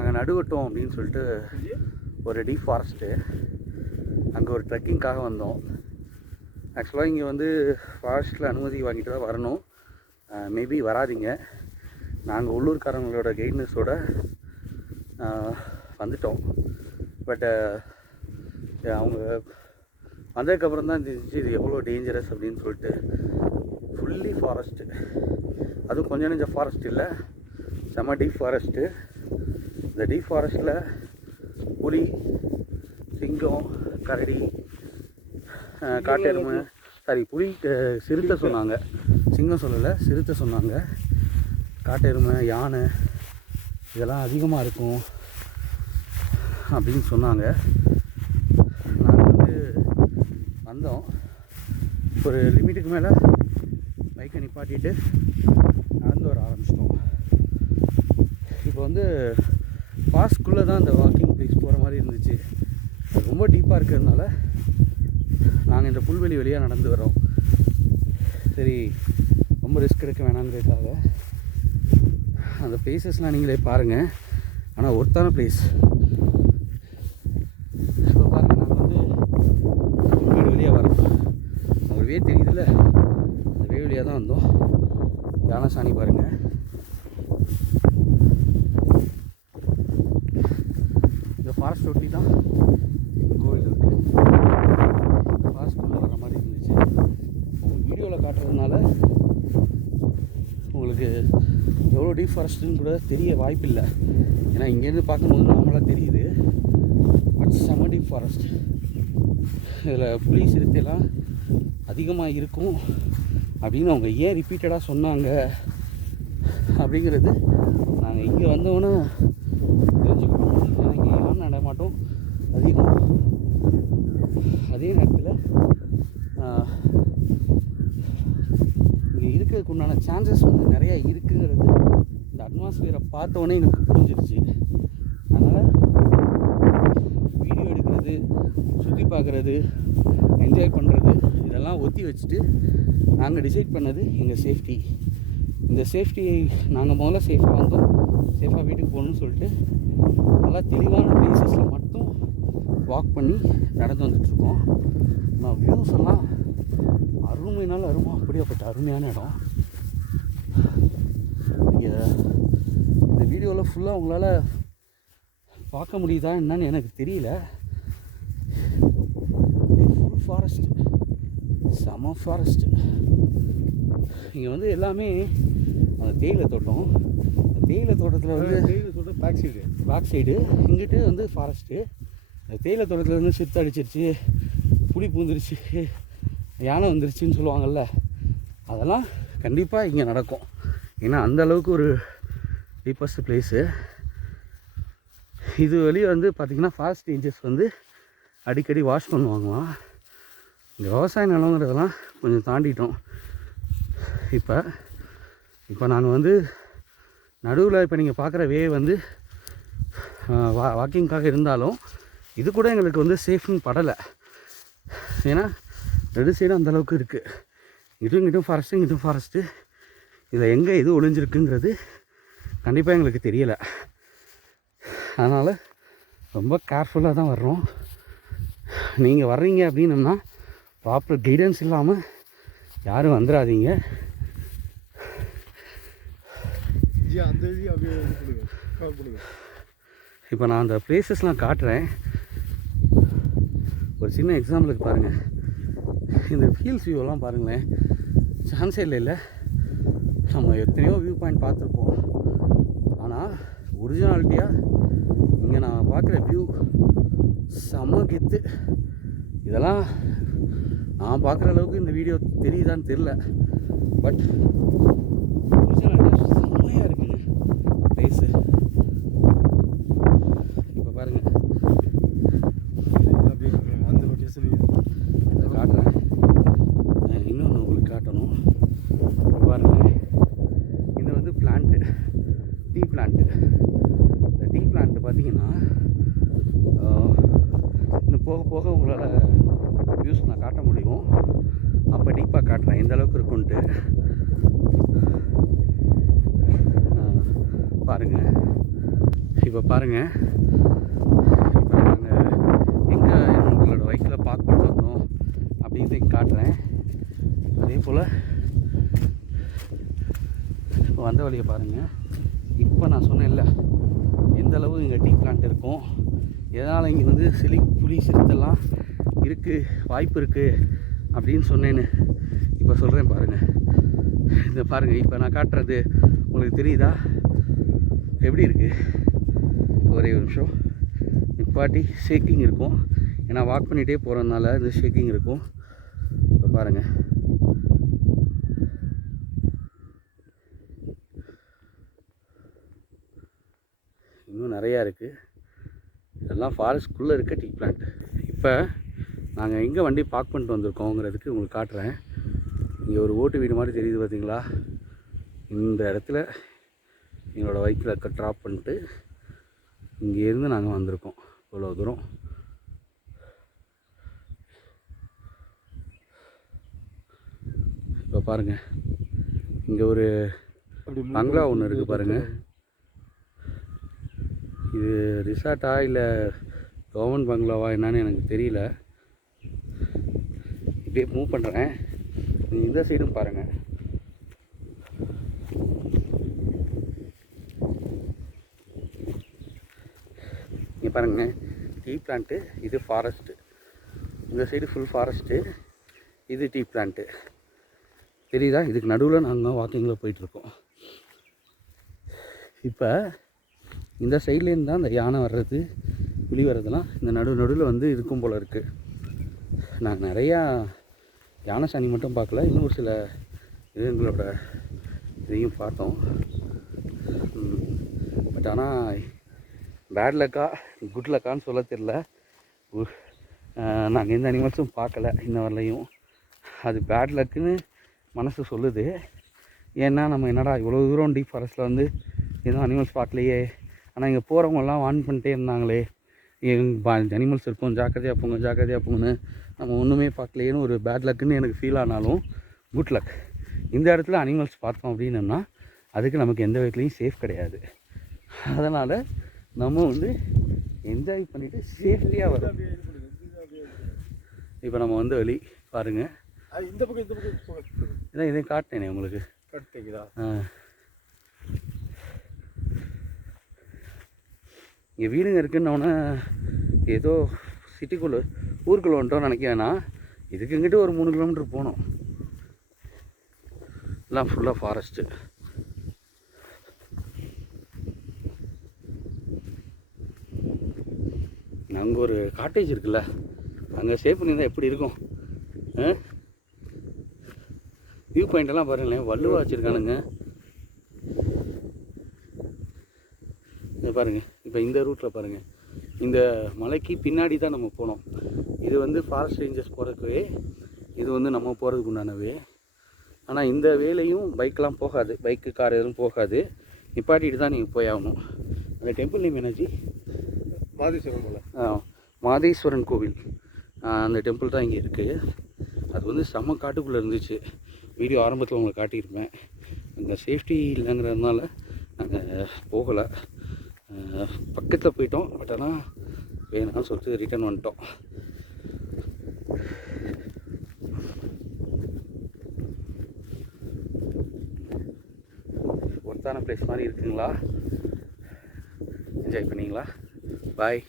நாங்கள் நடுவட்டோம் அப்படின்னு சொல்லிட்டு ஒரு டீப் ஃபாரஸ்ட்டு அங்கே ஒரு ட்ரெக்கிங்காக வந்தோம். ஆக்சுவலாக இங்கே வந்து ஃபாரஸ்ட்டில் அனுமதி வாங்கிட்டு தான் வரணும். மேபி வராதிங்க. நாங்கள் உள்ளூர்காரங்களோட கைட்னஸோடு வந்துட்டோம். பட் அவங்க வந்ததுக்கப்புறம் தான் தெரிஞ்சு இது எவ்வளோ டேஞ்சரஸ் அப்படின்னு சொல்லிட்டு. ஃபுல்லி ஃபாரஸ்ட்டு, அதுவும் கொஞ்சம் நெஞ்ச ஃபாரஸ்ட் இல்லை, செம்ம டீப் ஃபாரஸ்ட்டு. இந்த டீப் ஃபாரஸ்ட்டில் புலி, சிங்கம், கரடி, காட்டெருமை, புலி, சிறுத்தை சொன்னாங்க, சிங்கம் சொல்லலை, சிறுத்தை சொன்னாங்க. காட்டெருமை, யானை இதெல்லாம் அதிகமாக இருக்கும் அப்படின்னு சொன்னாங்க. நாங்கள் வந்து வந்தோம். ஒரு லிமிட்டுக்கு மேலே பைக்கை நிப்பாட்டிட்டு நடந்து வர ஆரம்பிச்சிட்டோம். இப்போ வந்து பாஸ்க்குள்ளே தான் அந்த வாக்கிங் ப்ளேஸ் போகிற மாதிரி இருந்துச்சு. ரொம்ப டீப்பாக இருக்கிறதுனால நாங்கள் இந்த புல்வெளி வழியாக நடந்து வரோம். சரி, ரொம்ப ரிஸ்க் எடுக்க வேணாங்கிறதுக்காக. அந்த பிளேசஸ்லாம் நீங்களே பாருங்கள். ஆனால் ஒருத்தான பிளேஸ். இப்போ பாருங்கள், நாங்கள் வந்து வீடு வழியாக வரோம். ஒரு வே தெரியுதுல்ல, அந்த வே வழியாக தான் வந்தோம். யானை சாணி பாருங்கள். இந்த ஃபாரஸ்ட் ஒட்டி தான் கோவில் இருக்குது. ஃபாரஸ்ட் வர மாதிரி இருந்துச்சு. உங்களுக்கு வீடியோவில் காட்டுறதுனால உங்களுக்கு எவ்வளோ டீப் ஃபாரஸ்ட்டுன்னு கூட தெரிய வாய்ப்பில்லை. ஏன்னா இங்கேருந்து பார்க்கும்போது நார்மலாக தெரியுது. பட் செம்ம டீப் ஃபாரஸ்ட். இதில் புலி, சிறுத்தைலாம் அதிகமாக இருக்கும் அப்படின்னு அவங்க ஏன் ரிப்பீட்டடாக சொன்னாங்க அப்படிங்கிறது நாங்கள் இங்கே வந்தோன்னே தெரிஞ்சுக்கிட்டோம். ஏன்னா இங்கே யானை நடமாட்டம் அதிகம். அதே நேரத்தில் இங்கே இருக்கிறதுக்கு உண்டான சான்சஸ் வந்து நிறையா இருக்குங்கிறது இந்த அட்மாஸ்பியரை பார்த்தோன்னே எனக்கு புரிஞ்சிருச்சு. அதனால் வீடியோ எடுக்கிறது, சுற்றி பார்க்குறது, என்ஜாய் பண்ணுறது இதெல்லாம் ஒத்தி வச்சுட்டு நாங்கள் டிசைட் பண்ணது எங்கள் சேஃப்டி. இந்த சேஃப்டியை நாங்கள் முதல்ல சேஃபாக வந்தோம், சேஃபாக வீட்டுக்கு போகணுன்னு சொல்லிட்டு நல்லா தெளிவான பிளேசஸில் மட்டும் வாக் பண்ணி நடந்து வந்துட்டுருக்கோம். நான் வியூஸ் எல்லாம் அருமைனாலும் அருமை, அப்படியாப்பட்ட அருமையான இடம். இந்த வீடியோவில் ஃபுல்லாக உங்களால் பார்க்க முடியுதா என்னன்னு எனக்கு தெரியல. ஃபுல் ஃபாரஸ்ட்டு, செம ஃபாரஸ்ட்டு. இங்கே வந்து எல்லாமே அந்த தேயிலை தோட்டம். அந்த தேயிலை தோட்டத்தில் வந்து தேயிலை தோட்டம் பேக் சைடு இங்கிட்டு வந்து ஃபாரஸ்ட்டு. அந்த தேயிலை தோட்டத்தில் வந்து சிறுத்தை அடிச்சிருச்சு, புலி பூந்துருச்சு, யானை வந்துருச்சுன்னு சொல்லுவாங்கள்ல, அதெல்லாம் கண்டிப்பாக இங்கே நடக்கும். ஏன்னா அந்தளவுக்கு ஒரு டீப்பஸ்ட் பிளேஸு. இது வெளியே வந்து பார்த்திங்கன்னா ஃபாரஸ்ட் ரேஞ்சர்ஸ் வந்து அடிக்கடி வாஷ் பண்ணுவாங்களாம். இந்த விவசாய நிலங்கிறதெல்லாம் கொஞ்சம் தாண்டிட்டோம். இப்போ நாங்கள் வந்து நடுவில் இப்போ நீங்கள் பார்க்குற வே வந்து வாக்கிங்காக இருந்தாலும் இது கூட எங்களுக்கு வந்து சேஃப்னு படலை. ஏன்னா ரெண்டு சைடும் அந்தளவுக்கு இருக்குது. இங்கிட்டும் ஃபாரஸ்ட்டு, இங்கிட்டும் ஃபாரஸ்ட்டு. இதில் எங்கே எது ஒளிஞ்சிருக்குங்கிறது கண்டிப்பாக எங்களுக்கு தெரியலை. அதனால் ரொம்ப கேர்ஃபுல்லாக தான் வர்றோம். நீங்கள் வர்றீங்க அப்படின்னம்னா ப்ராப்பர் கைடன்ஸ் இல்லாமல் யாரும் வந்துடாதீங்க. இப்போ நான் அந்த பிளேசஸ்லாம் காட்டுறேன். ஒரு சின்ன எக்ஸாம்பிளுக்கு பாருங்கள். இந்த ஹில்ஸ் வியூவெல்லாம் பாருங்களேன், சான்ஸே இல்லை. நம்ம எத்தனையோ வியூ பாயிண்ட் பார்த்துருப்போம். ஆனால் ஒரிஜினாலிட்டியாக இங்கே நான் பார்க்குற வியூ செம்ம கெத்து. இதெல்லாம் நான் பார்க்குற அளவுக்கு இந்த வீடியோ தெரியுதான்னு தெரில. பட் ஒரிஜினாலிட்டியாக செம்மையாக இருக்குங்க பிளேஸு. இப்போ பாருங்கள், அந்த லொக்கேஷன் அதை காட்டுறேன். இன்னொன்று உங்களுக்கு காட்டணும். இப்போ பாருங்கள், இது வந்து பிளான்ட்டு, டீ பிளான்ட்டு. இந்த டீ பிளான்ட்டு பார்த்திங்கன்னா இன்னும் போக போக உங்களால் வியூஸ் நான் காட்ட முடியும். அப்போ டீப்பாக காட்டுறேன் எந்த அளவுக்கு இருக்குன்ட்டு. பாருங்கள், இப்போ பாருங்கள், இப்போ நாங்கள் எங்கே உங்களோட பைக்கில் பார்க் பண்ணிட்டு வந்தோம் அப்படின்னு காட்டுறேன். அதே போல் இப்போ வந்த வழியை பாருங்கள். இப்போ நான் சொன்னேன்ல எந்தளவு இங்கே டீ பிளான்ட் இருக்கும், எதனால் இங்கே வந்து புலி சிறுத்தைலாம் இருக்குது, வாய்ப்பு இருக்குது அப்படின்னு சொன்னேன்னு இப்போ சொல்கிறேன் பாருங்கள். இதை பாருங்கள், இப்போ நான் காட்டுறது உங்களுக்கு தெரியுதா எப்படி இருக்குது? ஒரே ஒரு நிமிஷம் நிப்பாட்டி ஷேக்கிங் இருக்கும், ஏன்னா வாக் பண்ணிகிட்டே போகிறதுனால இந்த ஷேக்கிங் இருக்கும். இப்போ பாருங்கள், இன்னும் நிறையா இருக்குது. இதெல்லாம் ஃபாரஸ்ட்குள்ளே இருக்க டீ பிளான்ட். இப்போ நாங்கள் எங்கே வண்டி பார்க் பண்ணிட்டு வந்திருக்கோங்கிறதுக்கு உங்களுக்கு காட்டுறேன். இங்கே ஒரு ஓட்டு வீடு மாதிரி தெரியுது பார்த்தீங்களா? இந்த இடத்துல எங்களோட பைக்கில் ட்ராப் பண்ணிட்டு இங்கேருந்து நாங்கள் வந்திருக்கோம் இவ்வளோ தூரம். இப்போ பாருங்கள், இங்கே ஒரு பங்களா ஒன்று இருக்குது பாருங்கள். இது ரிசார்ட்டா இல்லை கவர்மெண்ட் பங்களாவா என்னன்னு எனக்கு தெரியல. இப்படியே மூவ் பண்ணுறேன், நீங்கள் இந்த சைடும் பாருங்கள். இங்கே பாருங்கள், டீ பிளான்ட்டு, இது ஃபாரஸ்ட்டு. இந்த சைடு ஃபுல் ஃபாரஸ்ட்டு, இது டீ பிளான்ட்டு தெரியுதா? இதுக்கு நடுவில் நாங்கள் வாக்கிங்கில் போயிட்டுருக்கோம். இப்போ இந்த சைட்லேருந்து தான் இந்த யானை வர்றது, புலி வர்றதுலாம் இந்த நடுவில் வந்து இருக்கும் போல் இருக்குது. நான் நிறையா யானை சாணி மட்டும் பார்க்கல, இன்னும் ஒரு சில இதுங்களோட இதையும் பார்த்தோம். பட் ஆனால் பேட் லக்கா குட் லக்கான்னு சொல்ல தெரில. நாங்கள் எந்த அனிமல்ஸும் பார்க்கல இன்ன வரலையும். அது பேட் லக்குன்னு மனசு சொல்லுது. ஏன்னா நம்ம என்னடா இவ்வளோ தூரம் டீப் ஃபாரஸ்ட்டில் வந்து எதுவும் அனிமல்ஸ் பார்க்கலையே, ஆனால் இங்கே போகிறவங்கெல்லாம் வார்ன் பண்ணிட்டே இருந்தாங்களே அனிமல்ஸ் இருக்கும், ஜாக்கிரதையாக போங்க ஜாக்கிரதையாக போங்கன்னு, நம்ம ஒன்றுமே பார்க்கலையேன்னு ஒரு பேட் லக்குன்னு எனக்கு ஃபீல் ஆனாலும் குட் லக். இந்த இடத்துல அனிமல்ஸ் பார்த்தோம் அப்படின்னம்னா அதுக்கு நமக்கு எந்த விதத்துலையும் சேஃப் கிடையாது. அதனால் நம்ம வந்து என்ஜாய் பண்ணிவிட்டு சேஃப்டியாக வரும். இப்போ நம்ம வந்து வழி பாருங்கள், இந்த பக்கம் இதை காட்டினேனே உங்களுக்கு காட்டுங்களா? இங்கே வீடுங்க இருக்குன்னொன்னே ஏதோ சிட்டிக்குள்ளே ஊருக்குள்ளே வந்துட்டோம் நினைக்கிறேன்னா, இதுக்கு இங்கிட்ட ஒரு 3 கிலோமீட்டர் போகணும். எல்லாம் ஃபுல்லாக ஃபாரஸ்ட்டு. அங்கே ஒரு காட்டேஜ் இருக்குல்ல, அங்கே ஸ்டே பண்ணியிருந்தால் எப்படி இருக்கும்? வியூ பாயிண்டெல்லாம் பாருங்களேன், வள்ளுவா வச்சுருக்கானுங்க. இதை பாருங்கள், இப்போ இந்த ரூட்டில் பாருங்கள், இந்த மலைக்கு பின்னாடி தான் நம்ம போனோம். இது வந்து ஃபாரஸ்ட் ரேஞ்சர்ஸ் போகிறதுக்கு, இது வந்து நம்ம போகிறதுக்கு உண்டானவே. ஆனால் இந்த வேலையும் பைக்கெலாம் போகாது, பைக்கு கார் எதுவும் போகாது, நிப்பாட்டிட்டு தான் நீங்கள் போய் ஆகணும். அந்த டெம்பிள் நேம் எனர்ஜி மாதேஸ்வரன் போல், மாதேஸ்வரன் கோவில். அந்த டெம்பிள் தான் இங்கே இருக்குது. அது வந்து செம்ம காட்டுக்குள்ளே இருந்துச்சு. வீடியோ ஆரம்பத்தில் உங்களுக்கு காட்டியிருப்பேன். அங்கே சேஃப்டி இல்லைங்கிறதுனால நாங்கள் போகலை. பக்கத்தில் போயிட்டோம், பட் ஆனால் வேணாம்னு சொல்லிட்டு ரிட்டர்ன் வந்துட்டோம். ஒர்த்தான பிளேஸ் மாதிரி இருக்குங்களா? என்ஜாய் பண்ணிங்களா? பாய்.